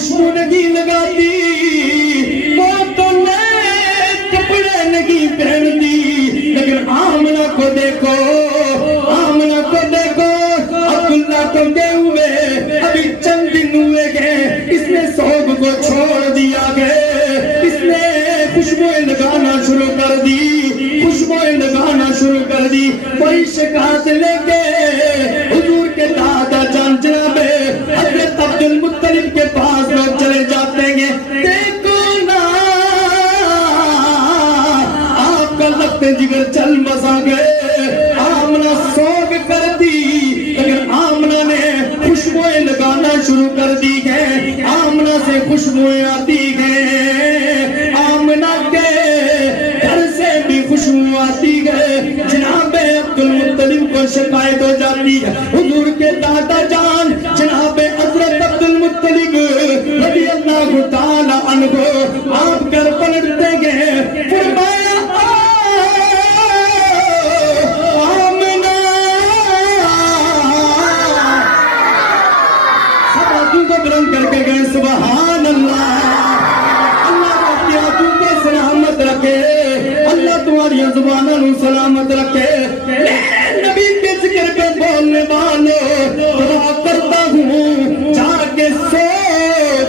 خوشبو نہیں لگاتی، وہ تو نئے کپڑے نہیں پہنتی، لیکن آمنہ کو دیکھو، آمنہ کو دیکھو، عبداللہ کو دے ہوئے ابھی چند دن ہوئے گئے، اس نے سوگ کو چھوڑ دیا گئے، اس نے خوشبوئیں لگانا شروع کر دی، خوشبوئیں لگانا شروع کر دی۔ کوئی شکایت لے کے حضور کے دادا جان جناب حضرت عبد المطلب کے پاس لوگ چلے جاتے ہیں، دیکھو نا آپ کا لخت جگر چل بسا گئے، آمنہ سوگ کر دی، لیکن آمنہ نے خوشبوئیں لگانا شروع کر دی ہے، آمنہ سے خوشبوئیں آتی ہیں، آمنہ کے گھر سے بھی خوشبو آتی ہے۔ جناب عبد المطلب کو شکایت ہو جاتی ہے، حضور کے دادا جان جناب حضرت عبد المطلب رضی اللہ تعالی عنہ آپ گھر پلٹتے گئے، فرمایا آمنہ، سب ہاتھوں کو بلند کر کے گئے سبحان اللہ، اللہ اپنے ہاتھوں کو سلامت رکھے، اللہ تمہاری زبانوں کو سلامت رکھے۔ نبی کے ذکر کے بولنے والوں دعا کرتا ہوں جا کے سو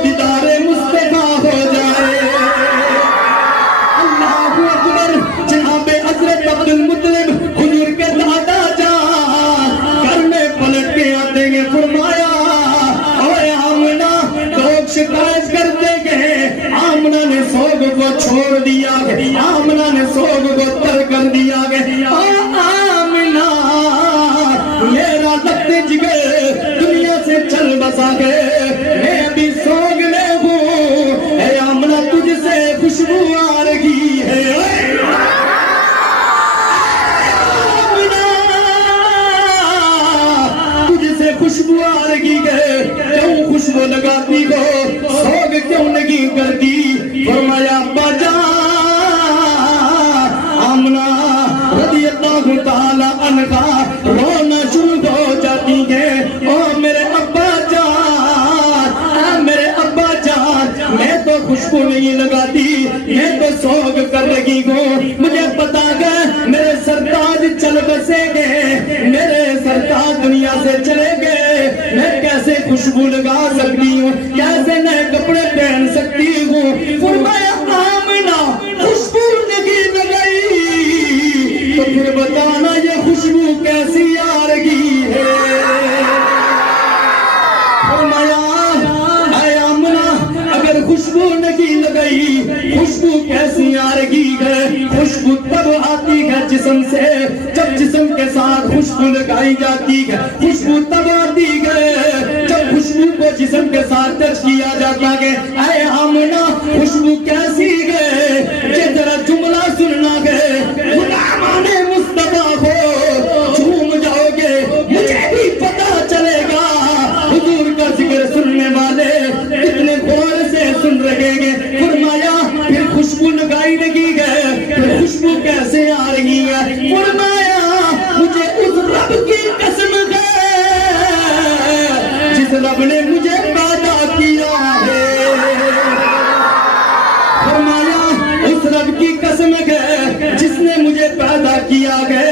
دیدار مصطفیٰ ہو جائے۔ اللہ اکبر۔ جناب حضرت عبد المطلب حضور کے دادا جان گھر میں پلٹ کے آتے گے، فرمایا اوے آمنہ، لوگ شکایت کرتے گئے، آمنہ نے سوگ کو چھوڑ دیا گئے، آمنہ نے سوگ کو تر کر دیا گئے، آمنہ میرا لخت جگر دنیا سے چل بسا گئے، میں ابھی سوگ میں ہوں، اے آمنہ تجھ سے خوشبو آ رہی ہے، آمنہ تجھ سے خوشبو آ رہی ہے، کیوں خوشبو لگاتی ہو، سوگ کیوں نہیں کرتی؟ فرمایا ابا جان، آمنہ رضی اللہ تعالی عنہا رونا شروع ہو جاتی ہے، او میرے ابا جان، اے میرے ابا جان، میں تو خوشبو نہیں لگاتی، میں تو سوگ کر رہی ہوں، مجھے پتا ہے میرے سرتاج چل بسے گئے، میرے سرتاج دنیا سے چلے گئے، میں کیسے خوشبو لگا سکتی ہوں، کیسے نئے کپڑے پہن سکتی ہوں؟ فرمایا آمنہ خوشبو نہیں لگائی تو پھر بتانا یہ خوشبو کیسی آ رہی ہے؟ فرمایا اے آمنہ اگر خوشبو نہیں لگائی، خوشبو کیسی آ رہی ہے؟ خوشبو تب آتی ہے جسم سے جب جسم کے ساتھ خوشبو لگائی جاتی ہے، خوشبو تب آتی ہے جب خوشبو کو جسم کے ساتھ ٹچ کیا جاتا ہے۔ اے آمنہ خوشبو کیسی ہے یہ ذرا جملہ سننا ہے، غلامان مصطفیٰ ہو جھوم جاؤ گے، مجھے بھی پتا چلے گا حضور کا ذکر سننے والے کتنے غور سے سن رہے گے۔ فرمایا پھر خوشبو لگائی لگی ہے، پھر خوشبو کیسے آ رہی ہے؟ فرمایا مجھے اس رب کی قسم ہے جس رب نے مجھے پیدا کیا ہے، فرمایا اس رب کی قسم ہے جس نے مجھے پیدا کیا ہے،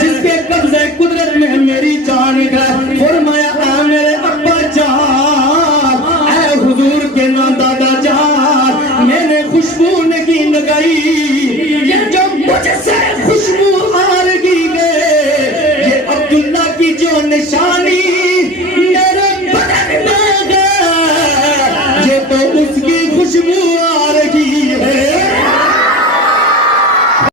جس کے قبضہ قدرت میں میری جان ہے۔ فرمایا اے میرے ابا جان، اے حضور کے نام دادا جان، میں نے خوشبو نہیں لگائی، یہ جو مجھ سے